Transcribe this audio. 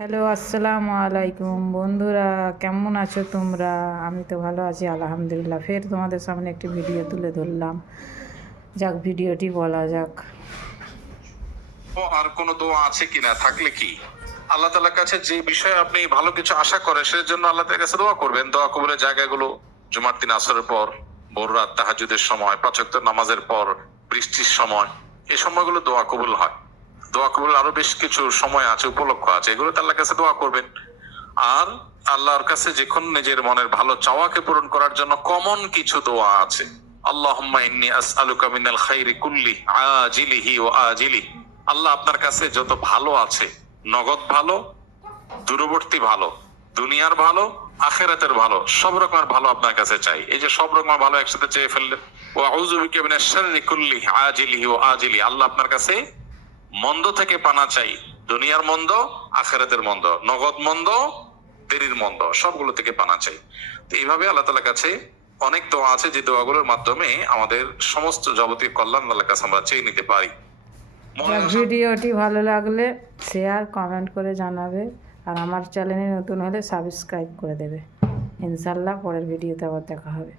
Hello, আসসালামু আলাইকুম বন্ধুরা, কেমন আছো তোমরা? আমি তো ভালো আছি আলহামদুলিল্লাহ। ফের তোমাদের সামনে একটি ভিডিও তুলে ধরলাম। যাক, ভিডিওটি বলা যাক। আর কোন দোয়া আছে কিনা, থাকলে কি আল্লাহ তাআলার কাছে যে বিষয়ে আপনি ভালো কিছু আশা করেন সেটার জন্য আল্লাহ তাআলার কাছে দোয়া করবেন। দোয়া কবুলের জায়গাগুলো জুমার দিন আসরের পর, ভোর রাত তাহাজ্জুদের সময়, পাঁচ ওয়াক্ত নামাজের পর, বৃষ্টির সময়, এই সময়গুলো দোয়া কবুল হয়। দোয়া কবুল আরো বেশ কিছু সময় আছে, উপলক্ষ আছে, এগুলোতে আল্লাহর কাছে দোয়া করবেন। আর আল্লাহর কাছে যখন নিজের মনের ভালো চাওয়াকে পূরণ করার জন্য কমন কিছু দোয়া আছে। আল্লাহুম্মা ইন্নী আসআলুকা মিনাল খাইরি কুল্লি আজিলিহি ওয়া আজিলিহি। আল্লাহ, আপনার কাছে যত ভালো আছে, নগদ ভালো, দূরবর্তী ভালো, দুনিয়ার ভালো, আখিরাতের ভালো, সব রকমের ভালো আপনার কাছে চাই। এই যে সব রকমের ভালো একসাথে চেয়ে ফেললেন, ওয়া আউযু বিকা মিনাশ শাররি কুল্লি আজিলিহি ওয়া আজিলি। আল্লাহ, আপনার কাছে মন্দ থেকে পানা চাই, দুনিয়ার মন্দ, আখিরাতের মন্দ, নগদ মন্দ, দেরির মন্দ, সবগুলো থেকে পানা চাই। তো এইভাবে আল্লাহ তাআলার কাছে অনেক দোয়া আছে, যে দোয়াগুলোর মাধ্যমে আমাদের সমস্ত যাবতীয় কল্যাণ আল্লাহর কাছে আমরা চেয়ে নিতে পারি। যাক, ভিডিওটি ভালো লাগলে শেয়ার কমেন্ট করে জানাবে, আর আমার চ্যানেলে নতুন হলে সাবস্ক্রাইব করে দেবে। ইনশাল্লাহ পরের ভিডিওতে আবার দেখা হবে।